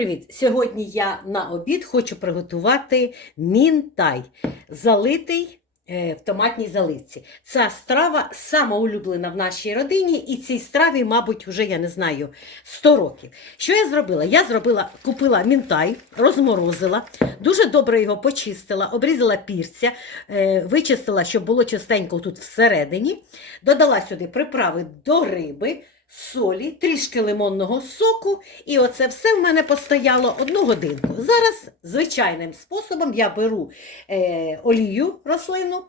привіт! Сьогодні я на обід хочу приготувати мінтай, залитий е, в томатній заливці. Ця страва сама улюблена в нашій родині, і цій страві, мабуть, вже я не знаю 100 років. Що я зробила? Я зробила, купила мінтай, розморозила, дуже добре його почистила, обрізала пірця, е, вичистила, щоб було чистенько тут всередині. Додала сюди приправи до риби солі, трішки лимонного соку, і оце все в мене постояло одну годинку. Зараз звичайним способом я беру е, олію рослину,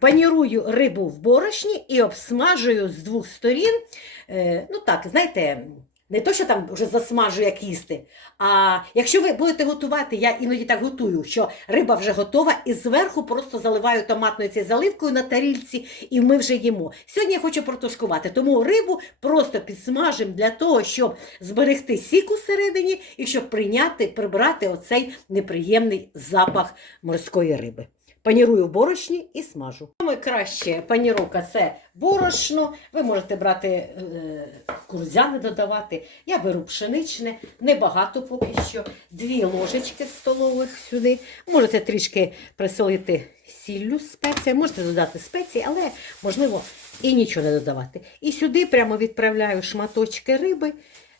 панірую рибу в борошні і обсмажую з двох сторін. Е, ну так, знаєте, не то, що там вже засмажу, як їсти. А якщо ви будете готувати, я іноді так готую, що риба вже готова, і зверху просто заливаю томатною цією заливкою на тарільці, і ми вже їмо. Сьогодні я хочу протушкувати, тому рибу просто підсмажимо для того, щоб зберегти сік усередині і щоб прийняти, прибрати оцей неприємний запах морської риби. Панірую в борошні і смажу. Саме краще паніровка це борошно. Ви можете брати е, курзяни додавати. Я беру пшеничне, небагато поки що. Дві ложечки столових сюди. Можете трішки присолити сіллю спеція, можете додати спеції, але можливо і нічого не додавати. І сюди прямо відправляю шматочки риби.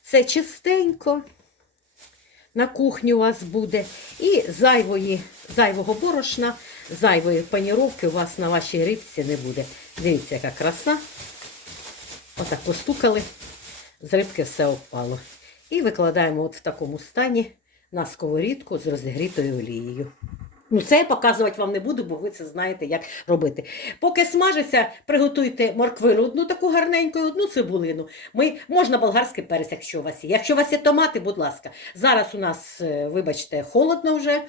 Це чистенько. На кухні у вас буде. І зайвої, зайвого борошна, зайвої паніровки у вас на вашій рибці не буде. Дивіться, яка краса. Отак постукали, з рибки все опало. І викладаємо от в такому стані на сковорідку з розігрітою олією. Ну, це я показувати вам не буду, бо ви це знаєте, як робити. Поки смажиться, приготуйте морквину, одну таку гарненьку, одну цибулину. Ми, можна болгарський перець, якщо у вас є. Якщо у вас є томати, будь ласка. Зараз у нас, е, вибачте, холодно вже,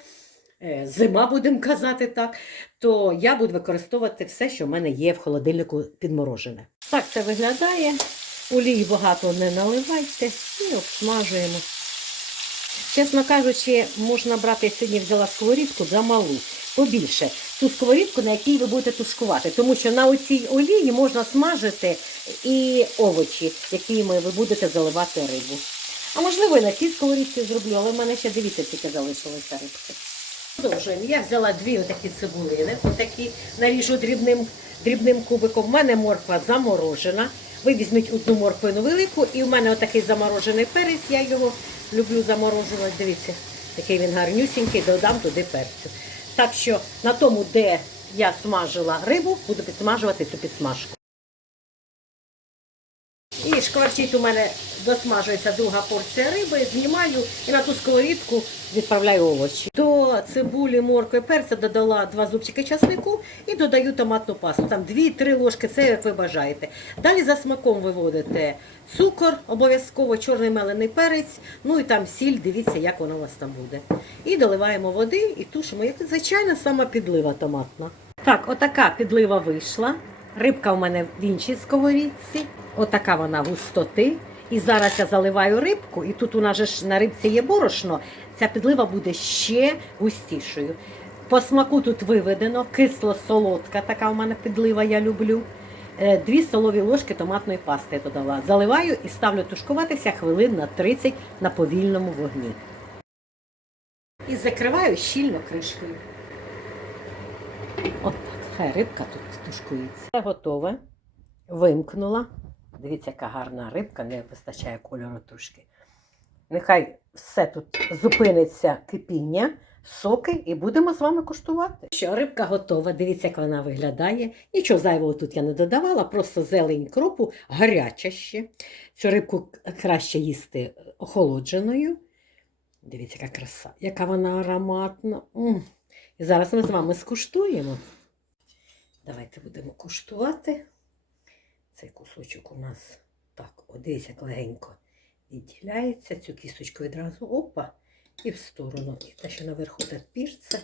е, зима, будемо казати так, то я буду використовувати все, що в мене є в холодильнику підморожене. Так це виглядає. Олії багато не наливайте і обсмажуємо. Чесно кажучи, можна брати, я сьогодні взяла сковорідку замалу, побільше. Ту сковорідку, на якій ви будете тушкувати. Тому що на оцій олії можна смажити і овочі, якими ви будете заливати рибу. А можливо, і на цій сковорідці зроблю, але в мене ще дивіться, тільки залишилися рибки. Продовжуємо. Я взяла дві отакі цибулини, отакі наріжу дрібним, дрібним кубиком. У мене морква заморожена. Ви візьміть одну морквину велику, і в мене отакий заморожений перець, я його люблю заморожувати. Дивіться, такий він гарнюсінький, додам туди перцю. Так що на тому, де я смажила рибу, буду підсмажувати цю підсмажку. І шкварчить у мене досмажується друга порція риби, знімаю і на ту сковорідку відправляю овочі. До цибулі, моркви, перця додала два зубчики часнику і додаю томатну пасту. Там 2-3 ложки, це як ви бажаєте. Далі за смаком виводите цукор, обов'язково чорний мелений перець, ну і там сіль, дивіться, як воно у вас там буде. І доливаємо води і тушимо. Як звичайна сама підлива томатна. Так, отака підлива вийшла. Рибка у мене в іншій сковорідці. Отака вона густоти. І зараз я заливаю рибку, і тут у нас ж на рибці є борошно. Ця підлива буде ще густішою. По смаку тут виведено, кисло-солодка, така у мене підлива, я люблю. Е, Дві столові ложки томатної пасти я додала. Заливаю і ставлю тушкуватися хвилин на 30 на повільному вогні. І закриваю щільно кришкою. От так, хай рибка тут тушкується. Все готове. Вимкнула. Дивіться, яка гарна рибка, не вистачає кольору тушки. Нехай все тут зупиниться кипіння, соки, і будемо з вами куштувати. Що, рибка готова, дивіться, як вона виглядає. Нічого зайвого тут я не додавала, просто зелень кропу, гаряча ще. Цю рибку краще їсти охолодженою. Дивіться, яка краса, яка вона ароматна. І зараз ми з вами скуштуємо. Давайте будемо куштувати. Цей кусочок у нас так, о, як легенько відділяється. Цю кісточку відразу опа і в сторону. І те, що наверху так пірце,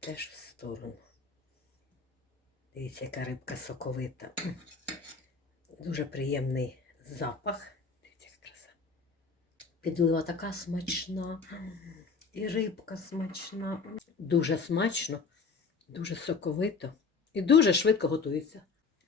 теж в сторону. Дивіться, яка рибка соковита. Дуже приємний запах. Дивіться, яка краса. Підлива така смачна. І рибка смачна. Дуже смачно, дуже соковито і дуже швидко готується.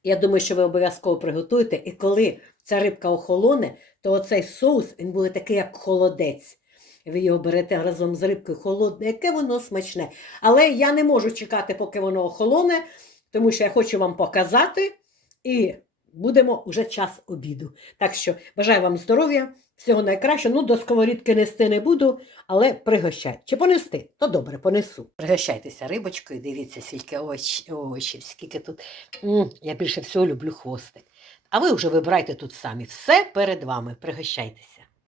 Я думаю, що ви обов'язково приготуєте, і коли ця рибка охолоне, то оцей соус він буде такий, як холодець. ви його берете разом з рибкою холодне, яке воно смачне. Але я не можу чекати, поки воно охолоне, тому що я хочу вам показати, і будемо вже час обіду. Так що бажаю вам здоров'я, всього найкращого. Ну, до сковорідки нести не буду, але пригощай. Чи понести? То добре, понесу. Пригощайтеся рибочкою, дивіться, скільки овоч, овочів, скільки тут. м я більше всього люблю хвостик. А ви вже вибирайте тут самі. Все перед вами. Пригощайтеся.